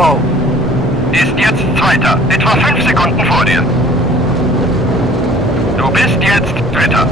Musso ist jetzt Zweiter, etwa 5 Sekunden vor dir. Du bist jetzt Dritter.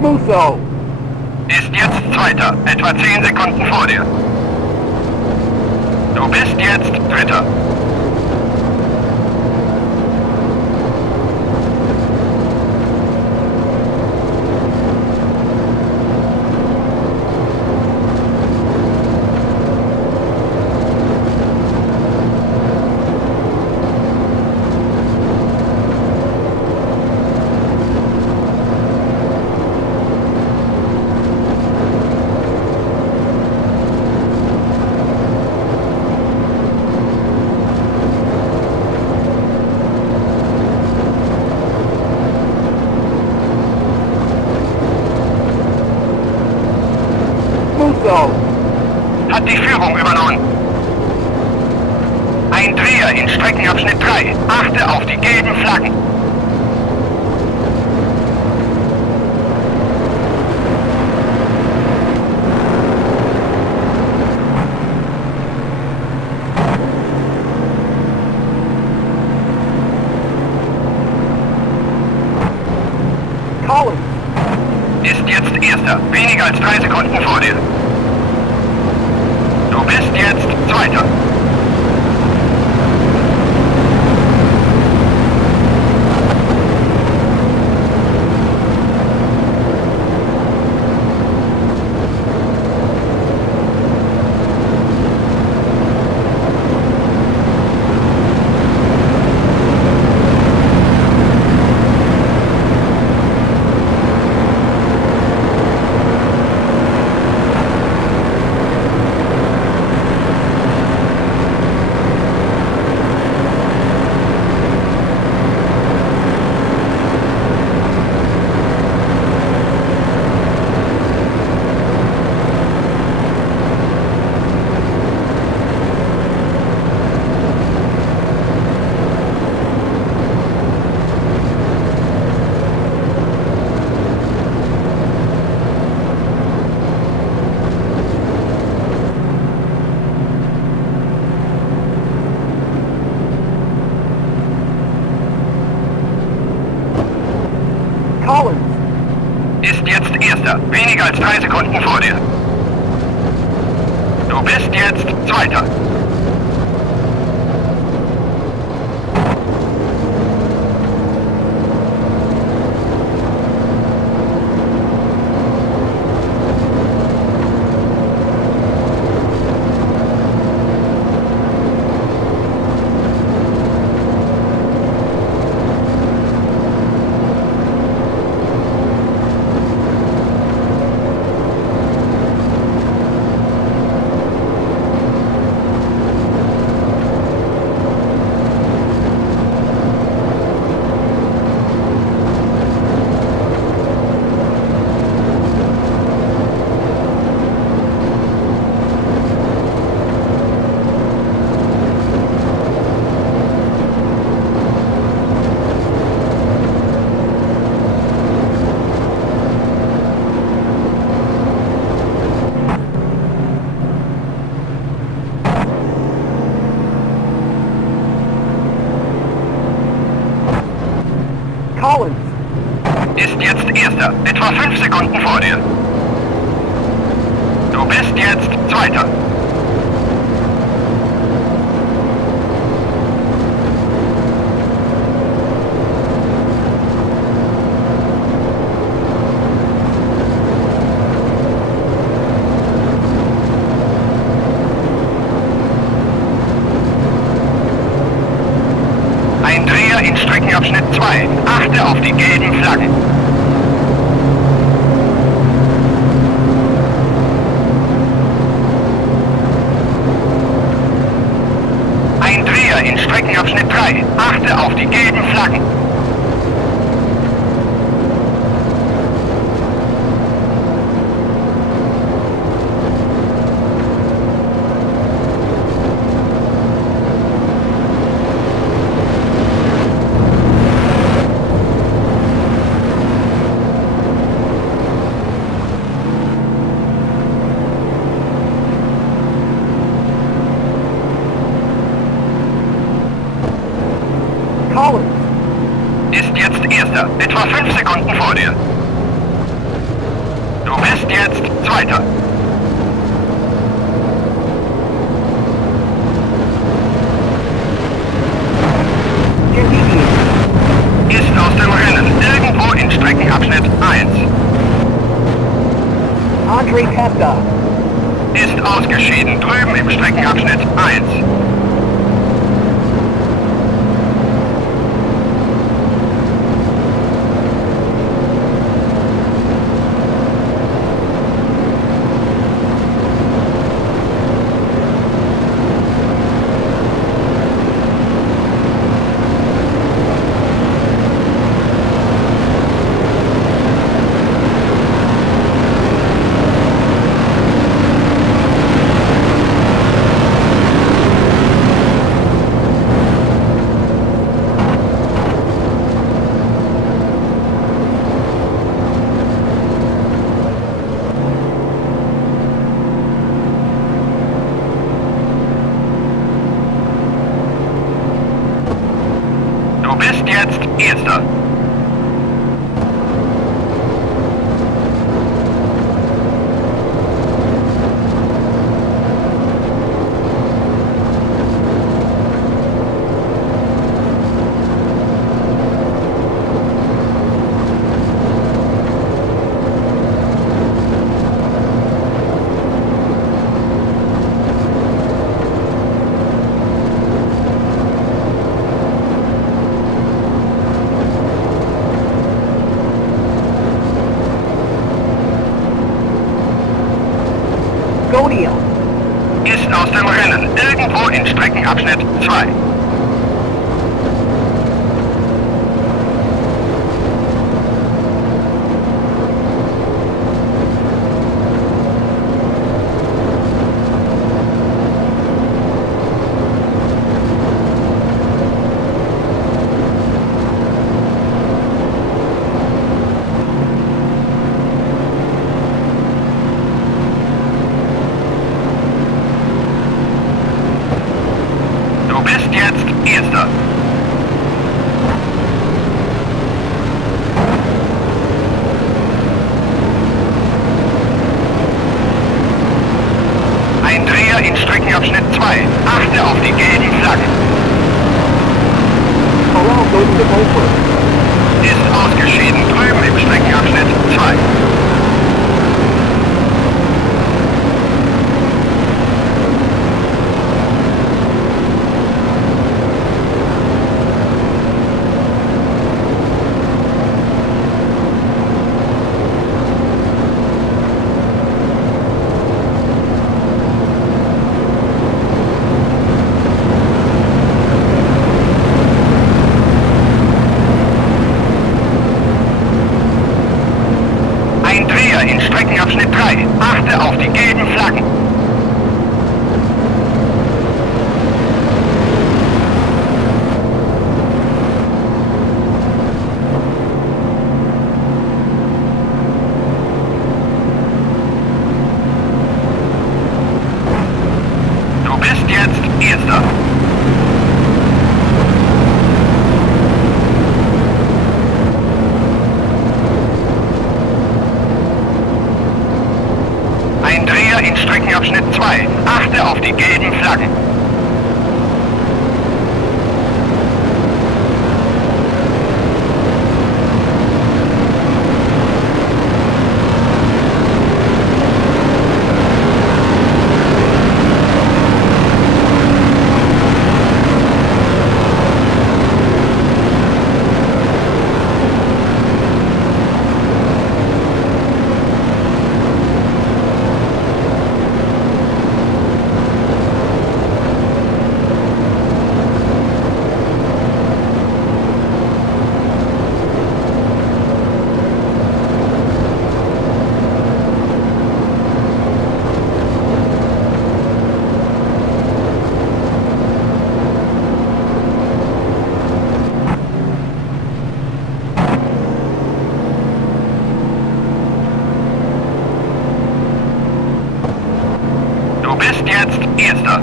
Musso Ist jetzt Zweiter, etwa 10 Sekunden vor dir. Du bist jetzt Dritter. Musso Hat die Führung übernommen. Ein Dreher in Streckenabschnitt 3. Achte auf die gelben Flaggen. Collins Ist jetzt Erster, weniger als 3 Sekunden vor dir. Du bist jetzt Zweiter. Collins Ist jetzt Erster, weniger als 3 Sekunden vor dir. Du bist jetzt Zweiter. Collins Ist jetzt Erster, etwa 5 Sekunden vor dir. Du bist jetzt Zweiter. Ein Dreher in Streckenabschnitt 2. Achte auf die gelben Flaggen. Ein Dreher in Streckenabschnitt 3. Achte auf die gelben Flaggen. Collins, Ist jetzt Erster. Etwa 5 Sekunden vor dir. Du bist jetzt Zweiter. Jim Ist aus dem Rennen. Irgendwo in Streckenabschnitt 1. Andre Pesta, Ist ausgeschieden. Drüben im Streckenabschnitt 1. Du bist jetzt Erster. Godia, Ist aus dem Rennen. Irgendwo in Streckenabschnitt 2. Du bist jetzt Erster. Ein Dreher in Streckenabschnitt 2. Achte auf die gelben Flaggen. Corral goes to Beaufort. Ist ausgeschieden. Drüben im Streckenabschnitt 2. Ein Dreher in Streckenabschnitt 3. Achte auf die gelben Flaggen. Du bist jetzt Erster. Ein Dreher in auf die gelben Flaggen. Du bist jetzt Erster.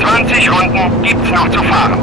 20 Runden gibt's noch zu fahren.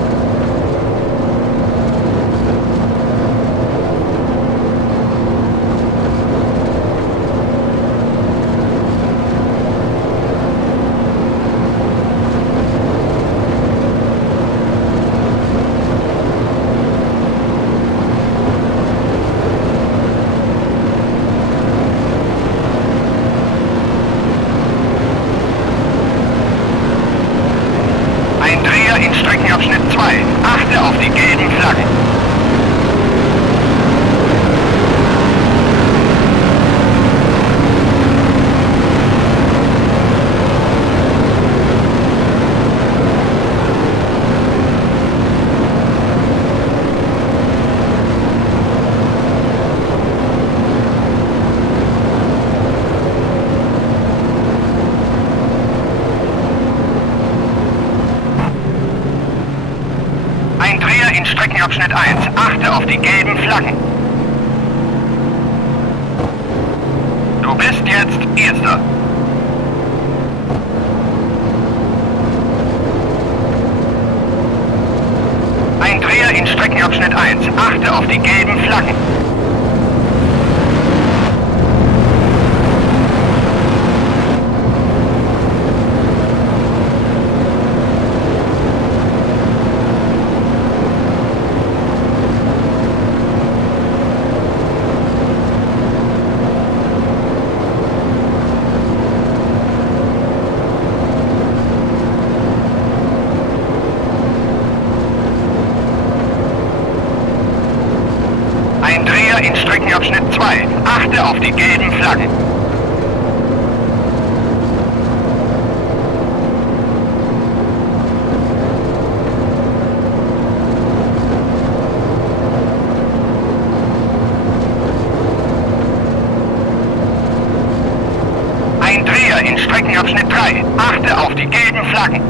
Ein Dreher in Streckenabschnitt 2. Achte auf die gelben Flaggen. Ein Dreher in Streckenabschnitt 1. Achte auf die gelben Flaggen. Du bist jetzt Erster. Ein Dreher in Streckenabschnitt 1. Achte auf die gelben Flaggen. Ein Dreher in Streckenabschnitt 2. Achte auf die gelben Flaggen. Ein Dreher in Streckenabschnitt 3. Achte auf die gelben Flaggen.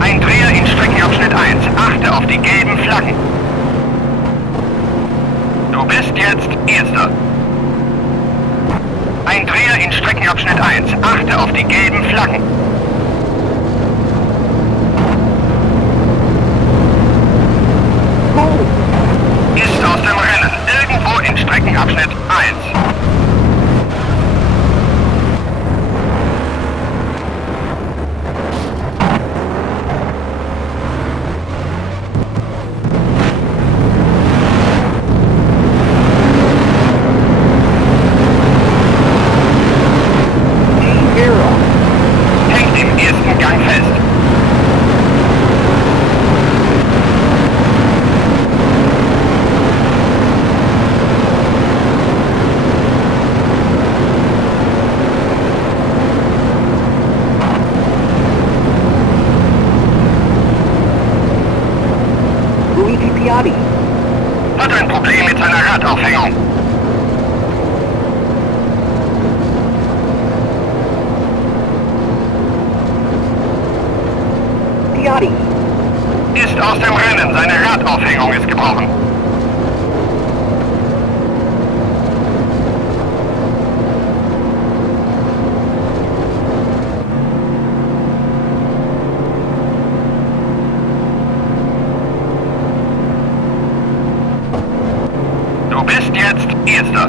Ein Dreher in Streckenabschnitt 1. Achte auf die gelben Flaggen. Du bist jetzt Erster. Ein Dreher in Streckenabschnitt 1. Achte auf die gelben Flaggen. Ist aus dem Rennen. Irgendwo in Streckenabschnitt 1. Hängt im ersten Gang fest. Luigi Piatti. Hat ein Problem mit seiner Radaufhängung. Piatti. Ist aus dem Rennen. Seine Radaufhängung ist gebrochen. Du bist jetzt Erster.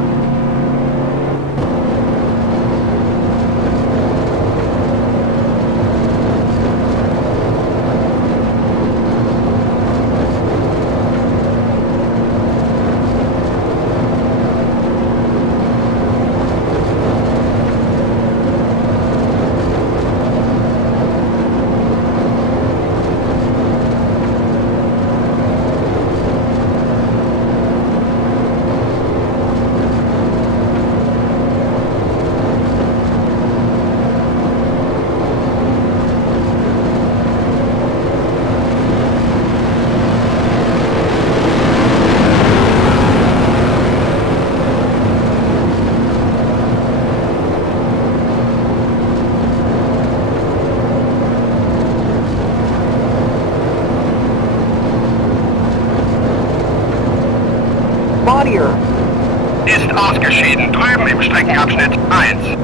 am Streckenabschnitt 1.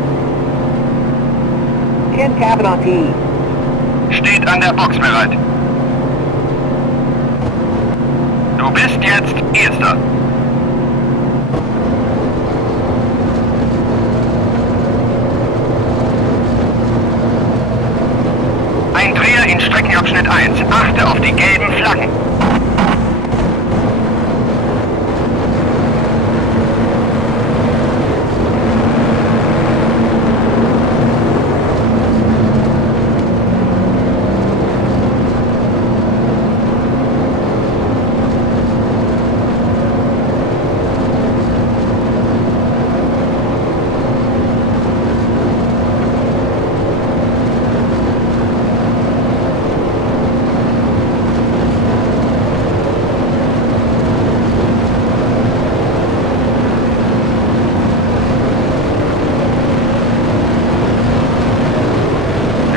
Ken Cabanati. Steht an der Box bereit. Du bist jetzt Erster. Ein Dreher in Streckenabschnitt 1. Achte auf die gelben Flaggen.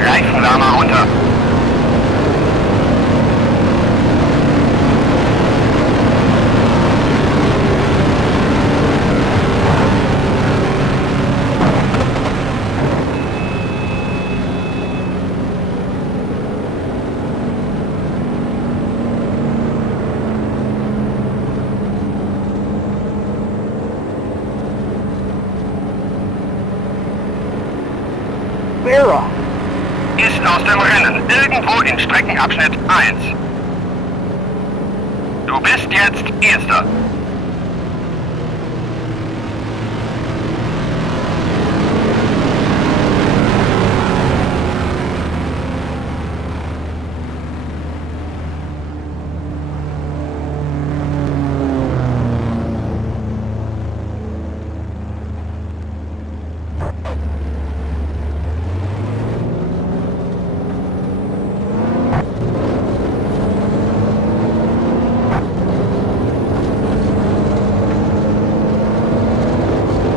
Reifenwärmer runter. Vera. Ist aus dem Rennen, irgendwo in Streckenabschnitt 1. Du bist jetzt Erster.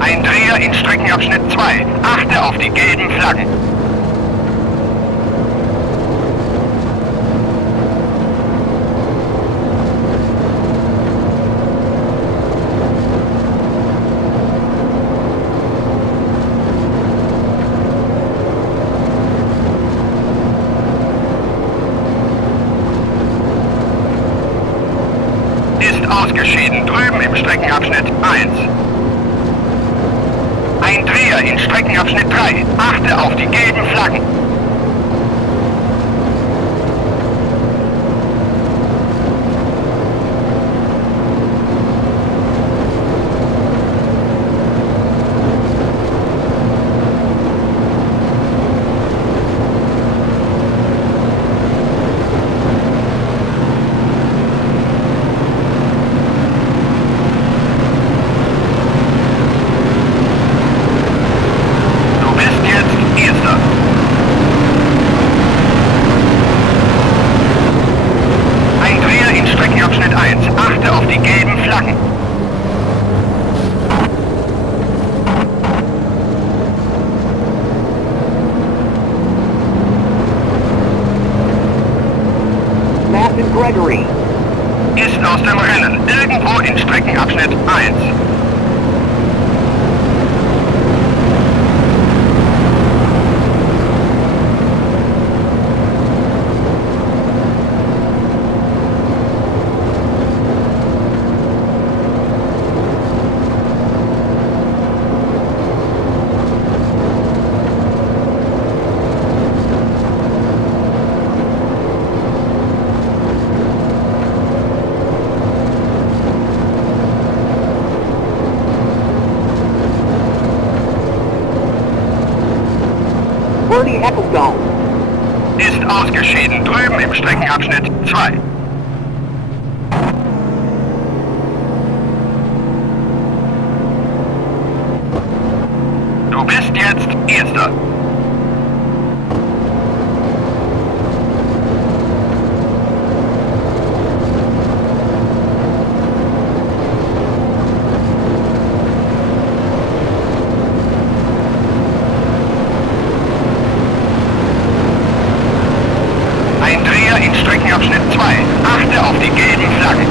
Ein Dreher in Streckenabschnitt 2. Achte auf die gelben Flaggen. Ist ausgeschieden drüben im Streckenabschnitt 1. Ein Dreher in Streckenabschnitt 3. Achte auf die gelben Flaggen. Du bist jetzt Erster. Ein Dreher in Streckenabschnitt 1. Achte auf die gelben Flaggen. Matthew Gregory. Ist aus dem Rennen, irgendwo in Streckenabschnitt 1. Bernie Ecclestone. Ist ausgeschieden drüben im Streckenabschnitt 2. Du bist jetzt Erster. Ein Dreher in Streckenabschnitt 2. Achte auf die gelben Flaggen.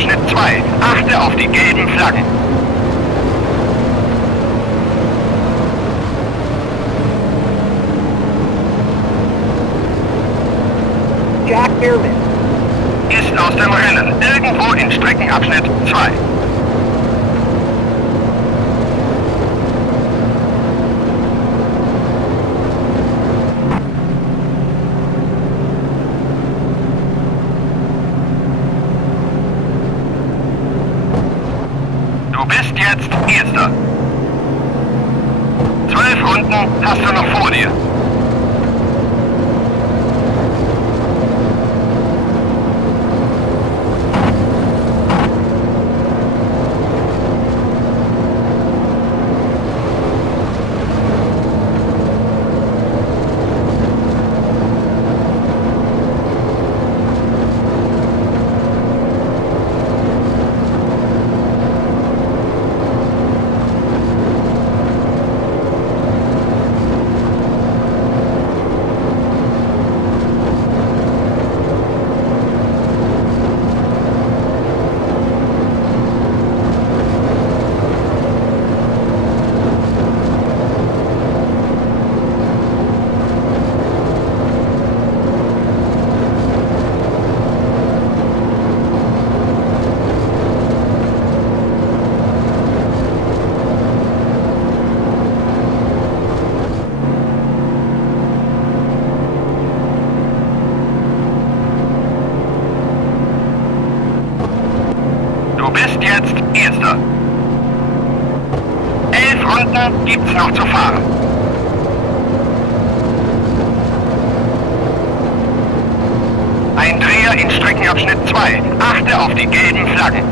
Streckenabschnitt 2. Achte auf die gelben Flaggen. Jack Airman. Ist aus dem Rennen. Irgendwo in Streckenabschnitt 2. Du bist jetzt Erster. 12 Runden hast du noch vor dir. Du bist jetzt Erster. 11 Runden gibt's noch zu fahren. Ein Dreher in Streckenabschnitt 2. Achte auf die gelben Flaggen.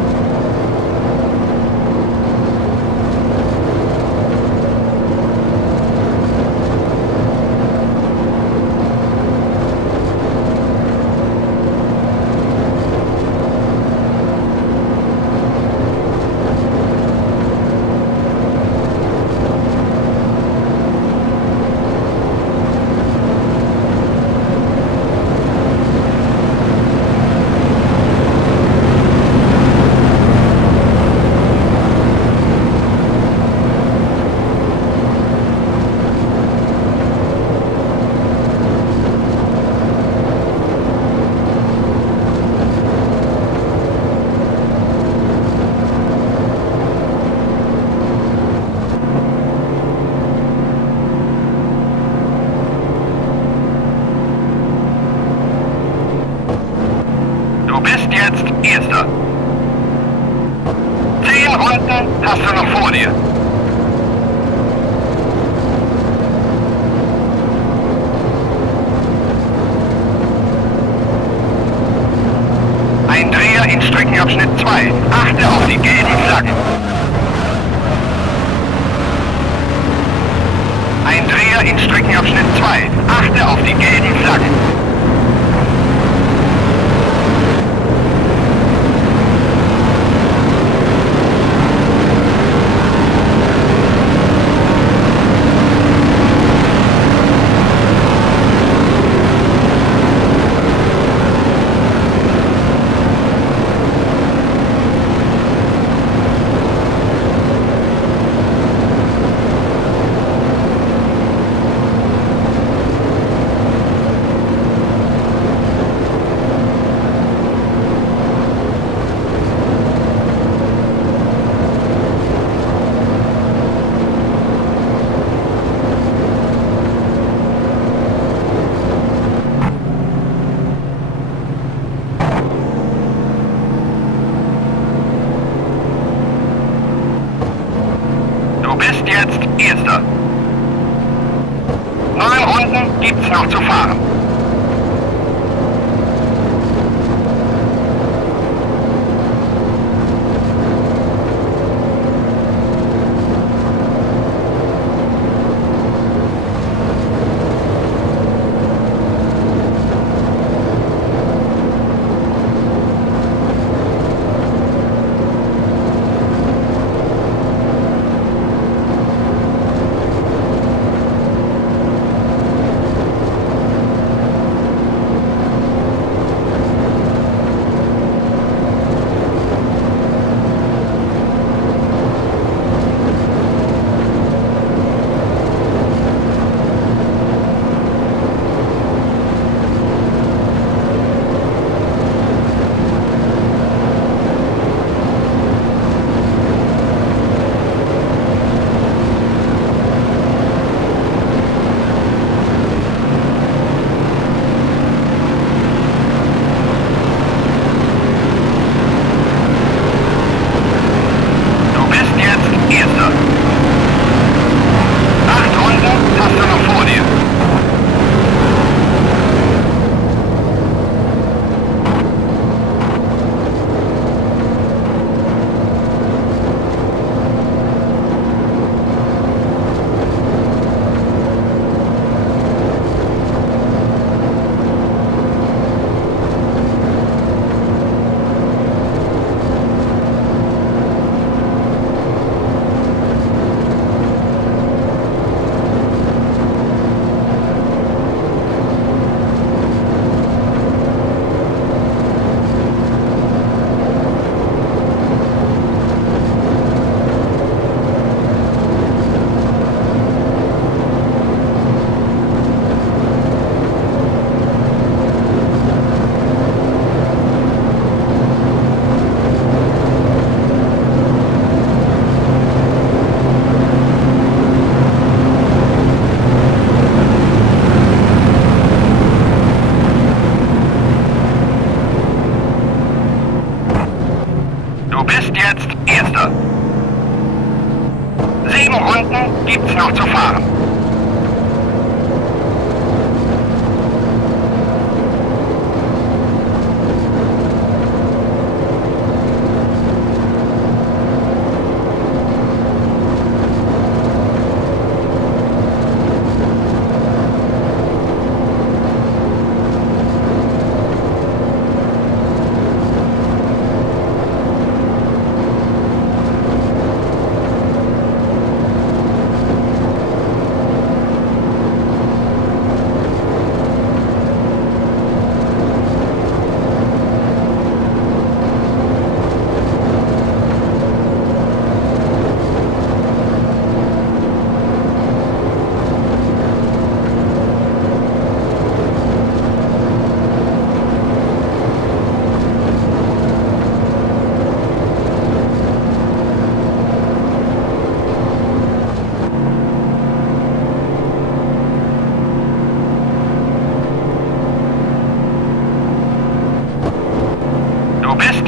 Du bist jetzt Erster. 10 Runden hast du noch vor dir. Ein Dreher in Streckenabschnitt 2. Achte auf die gelben Flaggen. Ein Dreher in Streckenabschnitt 2. Achte auf die gelben Flaggen. Du bist jetzt Erster. 9 Runden gibt's noch zu fahren.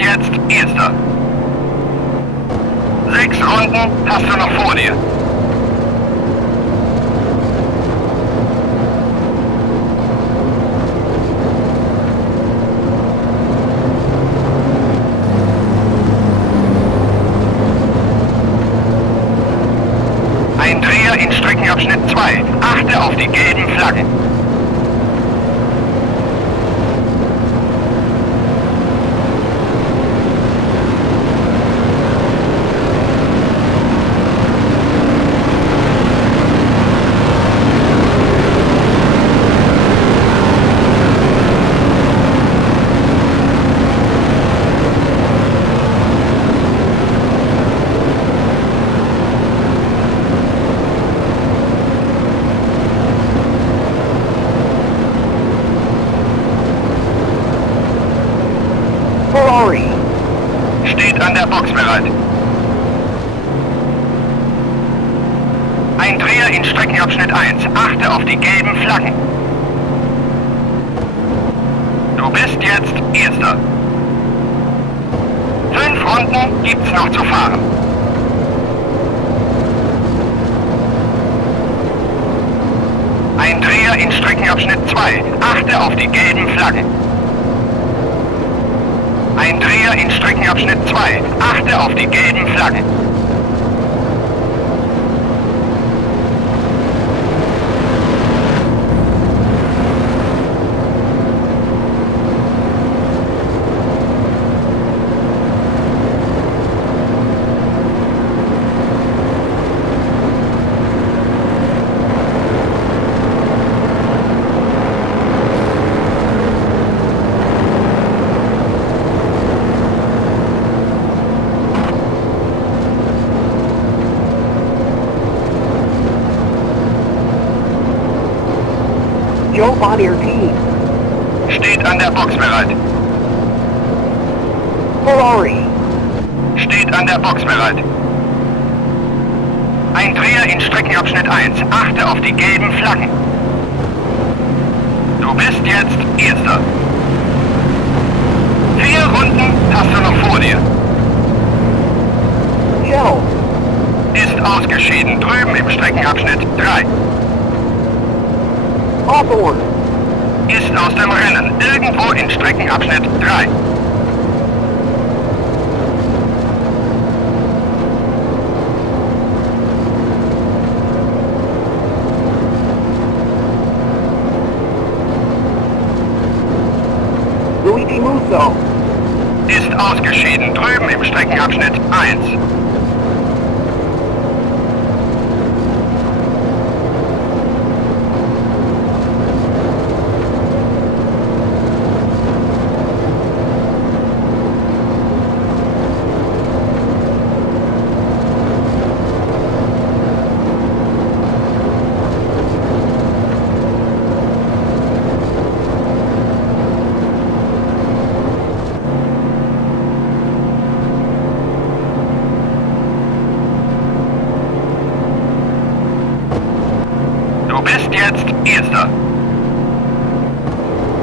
jetzt Erster. 6 Runden hast du noch vor dir. Ein Dreher in Streckenabschnitt 2. Achte auf die gelben Flaggen. Ferrari. Steht an der Box bereit. Ein Dreher in Streckenabschnitt 1. Achte auf die gelben Flaggen. Du bist jetzt Erster. 5 Runden gibt's noch zu fahren. Ein Dreher in Streckenabschnitt 2. Achte auf die gelben Flaggen. Ein Dreher in Streckenabschnitt 2. Achte auf die gelben Flaggen. Joe Bonnier Team. Steht an der Box bereit. Ferrari. Steht an der Box bereit. Ein Dreher in Streckenabschnitt 1. Achte auf die gelben Flaggen. Du bist jetzt Erster. 4 Runden hast du noch vor dir. Shell. Ist ausgeschieden drüben im Streckenabschnitt 3. Hawthorne. Ist aus dem Rennen irgendwo in Streckenabschnitt 3. Luigi Musso. Ist ausgeschieden drüben im Streckenabschnitt 1. Du bist jetzt Erster.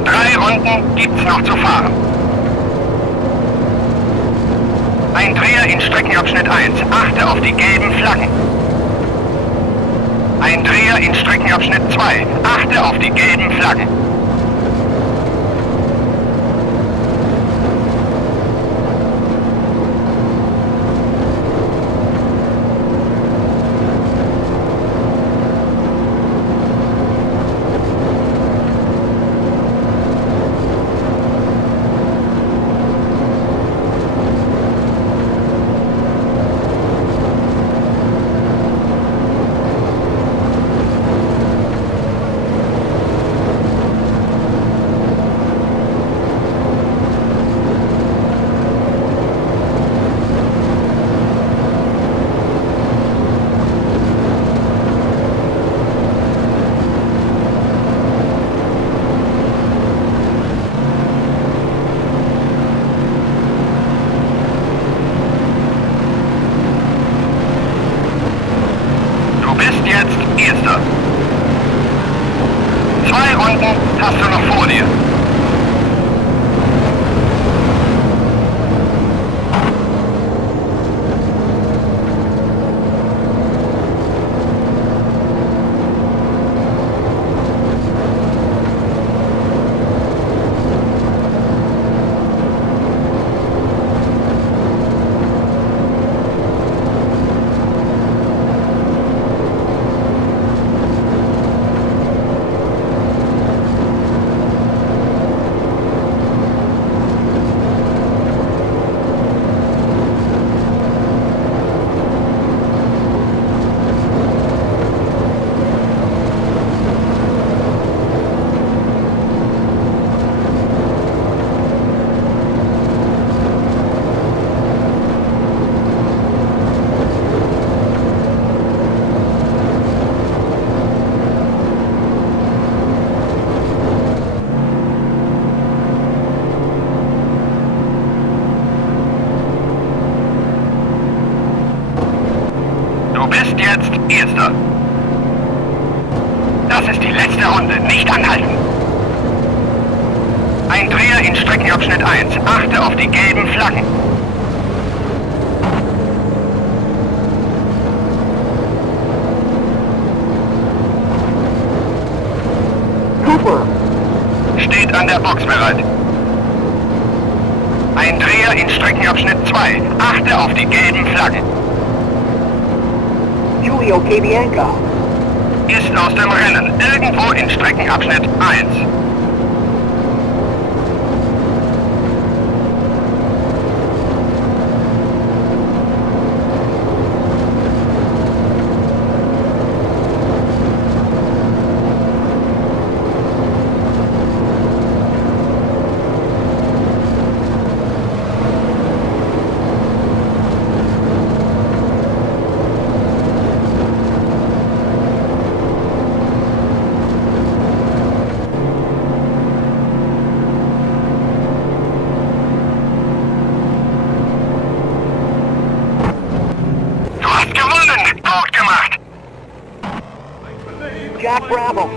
3 Runden gibt's noch zu fahren. Ein Dreher in Streckenabschnitt 1. Achte auf die gelben Flaggen. Ein Dreher in Streckenabschnitt 2. Achte auf die gelben Flaggen. Erster. 2 Runden hast du noch vor dir. Runde. Nicht anhalten. Ein Dreher in Streckenabschnitt 1. Achte auf die gelben Flaggen. Cooper, Steht an der Box bereit. Ein Dreher in Streckenabschnitt 2. Achte auf die gelben Flaggen. Giulio Cabianca, Ist aus dem Rennen. Irgendwo in Streckenabschnitt 1. Du hast gewonnen! Gut gemacht! Jack Bravo,